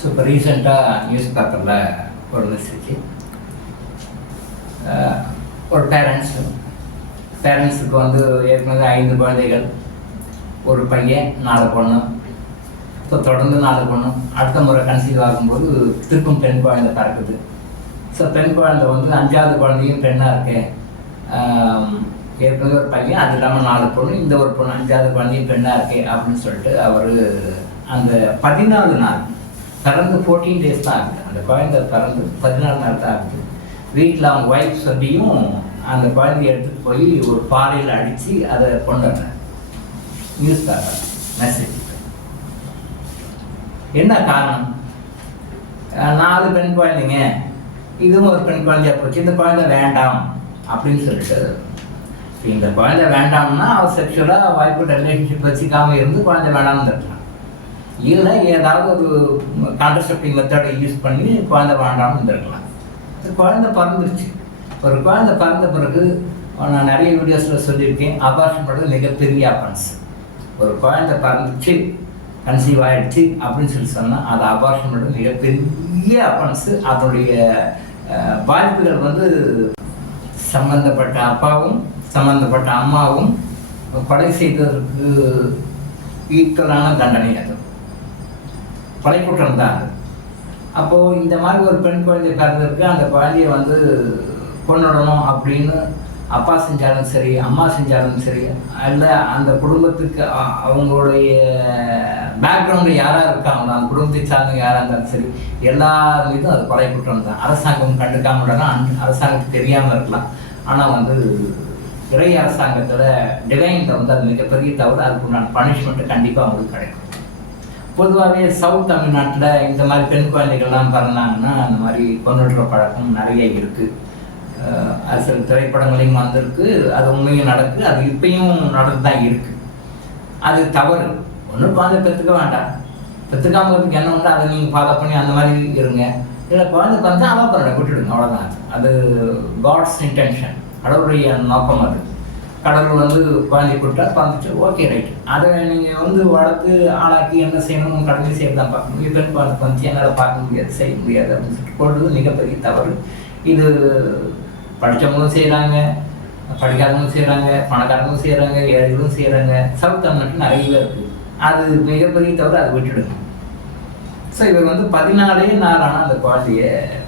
So இப்போ ரீசெண்டாக news பேப்பரில் ஒரு மெசேஜ், ஒரு பேரண்ட்ஸுக்கு வந்து ஏற்கனவே 5 குழந்தைகள், ஒரு பையன் 4 பொண்ணு. ஸோ தொடர்ந்து 4 பொண்ணு. அடுத்த முறை கன்சீவ் ஆகும்போது திருப்பும் பெண் குழந்தை பிறக்குது. ஸோ பெண் குழந்தை வந்து 5வது குழந்தையும் பெண்ணாக இருக்கேன். ஏற்கனவே ஒரு பையன், அது இல்லாமல் 4 பொண்ணு, இந்த ஒரு பொண்ணு 5வது குழந்தையும் பெண்ணாக இருக்கே அப்படின்னு சொல்லிட்டு அவர் அந்த 14 நாள் பிறந்து 14 days தான் ஆகுது. அந்த குழந்தை பிறந்து 14 நாள் தான் ஆகுது. வீட்டில் அவங்க ஒய்ஃப் சொல்லியும் அந்த குழந்தைய எடுத்துகிட்டு போய் ஒரு பாறையில் அடித்து அதை கொண்டுறேன். News paper message. என்ன காரணம்? 4 பெண் குழந்தைங்க, இதுவும் ஒரு பெண் குழந்தையா போச்சு, இந்த குழந்தை வேண்டாம் அப்படின்னு சொல்லிட்டு. இந்த குழந்தை வேண்டாம்னா அவர் செக்ஷுவலாக வாய்ப்பு ரிலேஷன்ஷிப் வச்சுக்காமல் இருந்து குழந்தை வேண்டாம்னு இருக்கலாம். இல்லை ஏதாவது ஒரு கான்ட்ரசெப்டிவ் மெத்தடை யூஸ் பண்ணி குழந்தை வேண்டாம்னு இருந்திருக்கலாம். குழந்தை பிறந்துருச்சு. ஒரு குழந்தை பிறந்த பிறகு நான் நிறைய வீடியோஸில் சொல்லியிருக்கேன், அபார்ஷன் பண்ணுறது மிகப்பெரிய அஃபென்ஸ். ஒரு குழந்தை பிறந்துச்சு, கன்சீவ் ஆகிடுச்சு அப்படின்னு சொல்லி சொன்னால் அது அபார்ஷன் பண்ணுறது மிகப்பெரிய அஃபென்ஸு. அதனுடைய வாய்ப்புகள் வந்து சம்மந்தப்பட்ட அப்பாவும் சம்மந்தப்பட்ட அம்மாவும் கொலை செய்ததற்கு ஈக்குவலான தண்டனை. அது கொலை குற்றம் தான். அப்போது இந்த மாதிரி ஒரு பெண் குழந்தை பிறந்திருக்கு, அந்த குழந்தைய வந்து கொண்டுடணும் அப்படின்னு அப்பா செஞ்சாலும் சரி, அம்மா செஞ்சாலும் சரி, இல்லை அந்த குடும்பத்துக்கு அவங்களுடைய பேக்ரவுண்டு யாராக இருக்காங்களோ, அந்த குடும்பத்தை சார்ந்தவங்க யாராக இருந்தாலும் சரி, எல்லார் மீதும் அது கொலை குற்றம் தான். அரசாங்கம் கண்டுக்காம விடலாம், அரசாங்கத்துக்கு தெரியாமல் இருக்கலாம். ஆனால் வந்து இறை அரசாங்கத்தில் டிவைனில் வந்து அது மிகப்பெரிய தவிர அதுக்கு உண்டான பனிஷ்மெண்ட்டு கண்டிப்பாக அவங்களுக்கு கிடைக்கும். பொதுவாகவே சவுத் தமிழ்நாட்டில் இந்த மாதிரி பெண் குழந்தைகள்லாம் பிறந்தாங்கன்னா அந்த மாதிரி கொண்டுடுற பழக்கம் நிறைய இருக்குது. அது சில திரைப்படங்களையும் வந்திருக்கு, அது உண்மையும் நடக்குது, அது இப்பயும் நடந்து தான் இருக்குது. அது தவறு. ஒன்றும் குழந்தை பெற்றுக்க வேண்டாம், பெற்றுக்காமறதுக்கு என்ன உண்டு அதை நீங்கள் ஃபாலோ பண்ணி அந்த மாதிரி இருங்க. இல்லை குழந்தை பிறந்தா அவள் பிறனை விட்டுடுங்க, அவ்வளோதான். அது காட்ஸ் இன்டென்ஷன், கடவுளுடைய நோக்கம். அது கடவுள் வந்து குழந்தை கொடுத்தா பிறந்துச்சு, ஓகே ரைட். அதை நீங்கள் வந்து வளர்த்து ஆளாக்கி என்ன செய்யணும், கடவுளை செய்ய தான் பார்க்கணும். பெண் குழந்தை வந்து என்னால் பார்க்க முடியாது, செய்ய முடியாது அப்படின்னு சொல்லிட்டு கொள்வது மிகப்பெரிய தவறு. இது படித்தவங்களும் செய்கிறாங்க, படிக்காதவங்களும் செய்கிறாங்க, பணக்காரங்களும் செய்கிறாங்க, ஏழைகளும் செய்கிறாங்க. சவுத் தமிழ்நாட்டில் நிறைய பேர் இருக்குது. அது மிகப்பெரிய தவிர அதை விட்டுடுங்க. ஸோ இவர் வந்து 14 நாள் ஆனால் அந்த குழந்தைய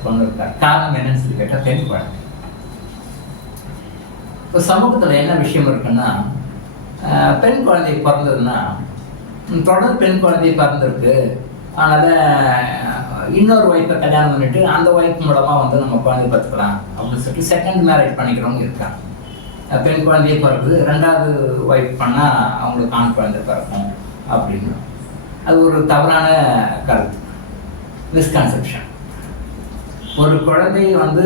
கொண்டு இருக்கார். காரணம் என்னன்னு சொல்லி கேட்டால் பெண் குழந்தை. இப்போ சமூகத்தில் என்ன விஷயம் இருக்குன்னா, பெண் குழந்தை பிறந்ததுன்னா தொடர்ந்து பெண் குழந்தை பிறந்திருக்கு, அதனால் இன்னொரு ஒய்ஃபை கல்யாணம் பண்ணிட்டு அந்த ஒய்ஃப் மூலமாக வந்து நம்ம குழந்தை பார்த்துக்கலாம் அப்படின்னு சொல்லிட்டு செகண்ட் மேரேஜ் பண்ணிக்கிறவங்க இருக்காங்க. பெண் குழந்தையே பிறகுது, 2வது ஒய்ஃப் பண்ணால் அவங்களுக்கு ஆண் குழந்தை பிறக்கும் அப்படின்னு. அது ஒரு தவறான கருத்து, மிஸ்கன்செப்ஷன். ஒரு குழந்தை வந்து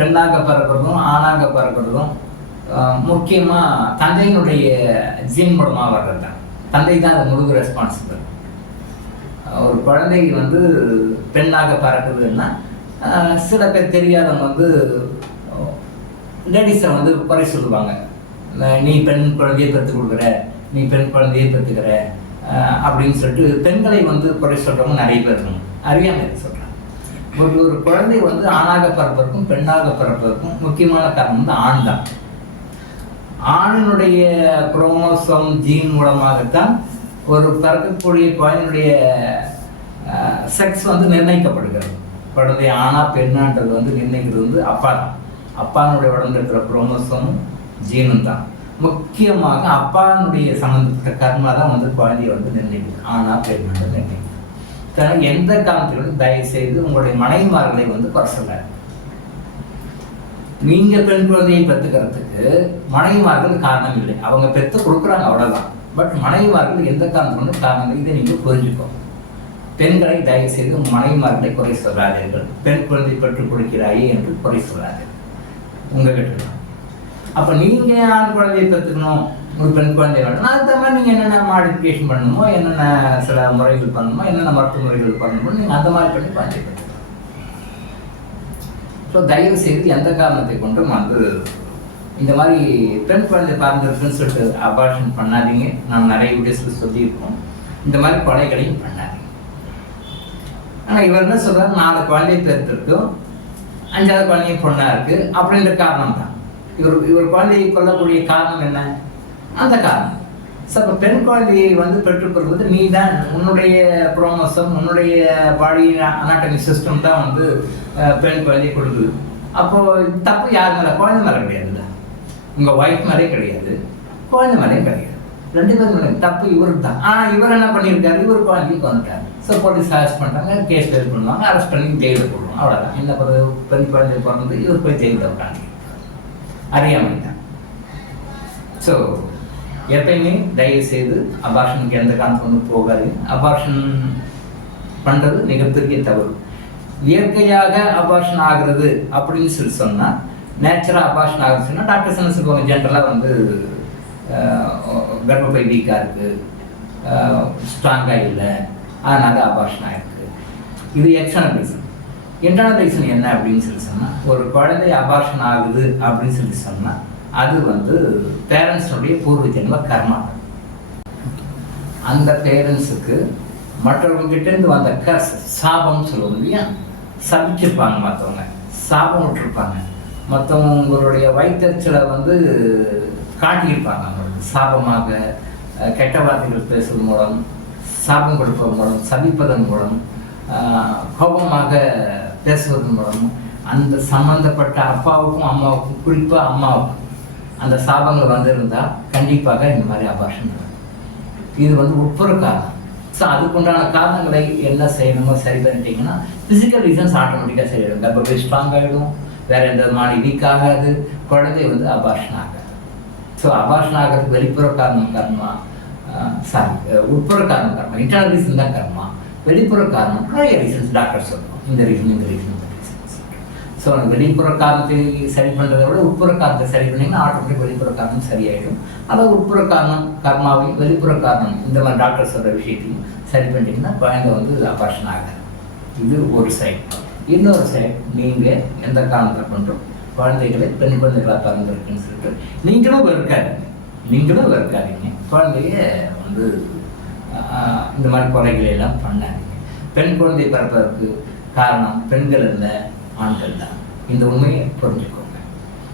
பெண்ணாக பிறக்கிறதும் ஆணாக பிறக்கிறதும் முக்கியமாக தந்தையினுடைய ஜீன் மூலமாக வர்றது தான். தந்தை தான் அது முழு ரெஸ்பான்சிபிள். ஒரு குழந்தை வந்து பெண்ணாக பிறக்குதுன்னா சில பேர் தெரியாதவங்க வந்து லேடிஸை வந்து குறை சொல்லுவாங்க. நீ பெண் குழந்தையை பெற்றுக் கொடுக்குற, நீ பெண் குழந்தையை பெற்றுக்கிற அப்படின்னு சொல்லிட்டு பெண்களை வந்து குறை சொல்கிறவங்க நிறைய பேர் இருக்காங்க. அறியாமல் சொல்கிறாங்க. ஒரு குழந்தை வந்து ஆணாக பிறப்பதற்கும் பெண்ணாக பிறப்பதற்கும் முக்கியமான காரணம் வந்து ஆண் தான். ஆணினுடைய குரோமோசோம் ஜீன் மூலமாகத்தான் ஒரு பிறக்கக்கூடிய குழந்தையினுடைய செக்ஸ் வந்து நிர்ணயிக்கப்படுகிறது. குழந்தை ஆணா பெண்ணான்றது வந்து நிர்ணயிக்கிறது வந்து அப்பா தான். அப்பானுடைய உடம்புல இருக்கிற குரோமோசோமும் ஜீனும் தான். முக்கியமாக அப்பானுடைய சம்பந்தப்பட்ட கர்மா தான் வந்து குழந்தைய வந்து நிர்ணயிக்குது, ஆணா பெண்ணான்றது நிர்ணயிக்குது. அதனால் எந்த காலத்திலும் தயவு செய்து உங்களுடைய மனைவிமார்களை வந்து குறை சொல்லாது. நீங்கள் பெண் குழந்தையை பெற்றுக்கிறதுக்கு மனைவிமார்கள் காரணம் இல்லை, அவங்க பெற்று கொடுக்குறாங்க, அவ்வளோதான். பட் மனைவிமார்கள் எந்த காரணத்திலும் காரணம் இல்லை. இதை நீங்கள் புரிஞ்சுக்கோ. பெண்களை தயவு செய்து மனைவிமார்களை குறை சொல்லாதீர்கள். பெண் குழந்தை பெற்றுக் கொடுக்கிறாயே என்று குறை சொல்லாதீர்கள் உங்ககிட்ட தான். அப்போ நீங்கள் ஆண் குழந்தையை பெற்றுக்கணும், ஒரு பெண் குழந்தை வேணும், அதுக்கு மாதிரி நீங்கள் என்னென்ன மாடிஃபிகேஷன் பண்ணணுமோ, என்னென்ன சில முறைகள் பண்ணணுமோ, என்னென்ன மருத்துவ முறைகள் பண்ணணுமோ நீங்கள் அந்த மாதிரி பண்ணி குழந்தை பெற்றுக்கணும். ஸோ தயவு செய்து எந்த காரணத்தை கொண்டும் வந்து இந்த மாதிரி பெண் குழந்தை பிறந்திருக்குன்னு சொல்லிட்டு அபார்ஷன் பண்ணாதீங்க. நாம் நிறைய வீடியோஸில் சொல்லியிருக்கோம். இந்த மாதிரி கொலைகளையும் பண்ணாதீங்க. ஆனால் இவர் என்ன சொல்கிறார், 4 குழந்தையை பெற்றிருக்கும், 5வது குழந்தையும் பொண்ணாக இருக்குது அப்படின்ற காரணம் தான். இவர் குழந்தையை கொல்லக்கூடிய காரணம் என்ன? அந்த காரணம். ஸோ இப்போ பெண் குழந்தையை வந்து பெற்றுக்கொள்வது நீ தான், உன்னுடைய குரோமோசோம், உன்னுடைய பாடி அனாட்டமி சிஸ்டம் தான் வந்து பெண் குழந்தையை கொடுக்குது. அப்போது தப்பு யார் மேலே? குழந்தை மேலே கிடையாதுல்ல, உங்கள் ஒய்ஃப் மேலே கிடையாது, குழந்தை மேலேயும் கிடையாது. 2 பேரும் மேலே தப்பு இவருக்கு தான். ஆனால் இவர் என்ன பண்ணியிருக்காரு, இவர் குழந்தையை கொண்டுட்டார். ஸோ போலீஸ் அரெஸ்ட் பண்ணுறாங்க, கேஸ் ஃபைல் பண்ணுவாங்க, அரெஸ்ட் பண்ணி ஜெயிலில் போடுவோம். அவ்வளோதான். என்ன பண்ணுறது, பெண் குழந்தை பிறந்து இவர் போய் ஜெயிலில் விட்டாங்க, அறியாமல் தான். ஸோ எப்பயுமே தயவு செய்து அபார்ஷனுக்கு எந்த காரணத்தும் போகாது. அபார்ஷன் பண்ணுறது மிகப்பெரிய தவறு. இயற்கையாக அபார்ஷன் ஆகிறது அப்படின்னு சொல்லி சொன்னால், நேச்சுரலாக அபார்ஷன் ஆகுதுன்னு சொன்னால் டாக்டர்ஸ் என்ன சொல்லுவாங்க, ஜென்ரலாக வந்து கர்ப்பப்பை வீக்காக இருக்குது, ஸ்ட்ராங்காக இல்லை, அதனால அபார்ஷன் ஆகிருக்கு. இது எக்ஸ்டர்னல் ரீசன். இன்டர்னல் ரீசன் என்ன அப்படின்னு சொல்லி சொன்னால், ஒரு குழந்தை அபார்ஷன் ஆகுது அப்படின்னு சொல்லி சொன்னால் அது வந்து பேரண்ட்ஸுடைய பூர்வ ஜென்ம கர்மா. அந்த பேரண்ட்ஸுக்கு மற்றவங்ககிட்டேருந்து வந்த கர்ஸ், சாபம் சொல்லுவோம் இல்லையா, சபிச்சிருப்பாங்க, மற்றவங்க சாபம் விட்டுருப்பாங்க, மற்றவங்களுடைய வயிற்றுச்சலை வந்து காட்டியிருப்பாங்க. அவங்களுக்கு சாபமாக கெட்ட வார்த்தைகள் பேசுவதன் மூலம், சாபம் கொடுப்பதன் மூலம், சபிப்பதன் மூலம், கோபமாக பேசுவதன் மூலம் அந்த சம்பந்தப்பட்ட அப்பாவுக்கும் அம்மாவுக்கும், குறிப்பாக அம்மாவுக்கும் அந்த சாபங்கள் வந்திருந்தால் கண்டிப்பாக இந்த மாதிரி அபார்ஷன் நடக்கும். இது வந்து உட்புற காரணம். ஸோ அதுக்குண்டான காரணங்களை என்ன செய்யணுமோ சரி பண்ணிட்டீங்கன்னா ஃபிசிக்கல் ரீசன்ஸ் ஆட்டோமேட்டிக்காக சரியாயிடும். கர்ப்பப்பை ஸ்ட்ராங் ஆகிடும், வேறு எந்த விதமான வீக் ஆகாது, குழந்தை வந்து அபார்ஷன் ஆகாது. ஸோ அபார்ஷன் ஆகிறதுக்கு வெளிப்புற காரணம் கர்மா, உட்புற காரணம் கர்மா. இன்டர்னல் ரீசன் தான் கர்மா, வெளிப்புற காரணம் நிறைய ரீசன்ஸ் டாக்டர் சொல்லுவோம், இந்த ரீசன் இந்த ரீசன். ஸோ வெளிப்புற காரணத்தை சரி பண்ணுறதை விட உட்புற காரணத்தை சரி பண்ணிங்கன்னா ஆட்டோமேட்டிக் வெளிப்புற காரணம் சரியாயிடும். அதாவது உட்புற காரணம் கர்மாவையும் வெளிப்புற காரணம் இந்த மாதிரி டாக்டர் சொல்கிற விஷயத்தையும் சரி பண்ணிட்டீங்கன்னா குழந்தை வந்து அபார்ஷன் ஆகாது. இது ஒரு சைட். இன்னொரு சைட், நீங்கள் எந்த காரணத்தில் பண்ணுறோம், குழந்தைகளை பெண் குழந்தைகளாக பிறந்திருக்குன்னு சொல்லிட்டு நீங்களும் வெறுக்காதீங்க. குழந்தைய வந்து இந்த மாதிரி கொலைகளை எல்லாம் பண்ணாதீங்க. பெண் குழந்தை பிறப்பதற்கு காரணம் பெண்கள் இல்லை, ஆண்கள் தான். இந்த உண்மையை புரிஞ்சுக்கோங்க.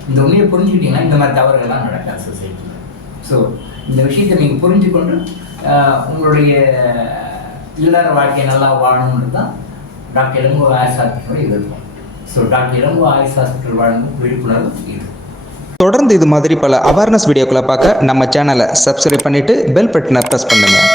இந்த உண்மையை புரிஞ்சுக்கிட்டீங்கன்னா இந்த மாதிரி தவறுகள்லாம் நடக்காது சொசைட்டியில். ஸோ இந்த விஷயத்தை நீங்கள் புரிஞ்சுக்கொண்டு உங்களுடைய இல்லற வாழ்க்கையை நல்லா வாழணும்னு தான் டாக்டர் இளங்கோ ஆயுஷ் ஹாஸ்பிட்டலோட இருக்கும். So doctor Ilango Ayush hospital வழங்கும் விழிப்புணர்வு இது. தொடர்ந்து இது மாதிரி பல அவேர்னஸ் வீடியோக்களை பார்க்க நம்ம சேனலை சப்ஸ்கிரைப் பண்ணிவிட்டு பெல் பட்டனை ப்ரெஸ் பண்ணுங்கள்.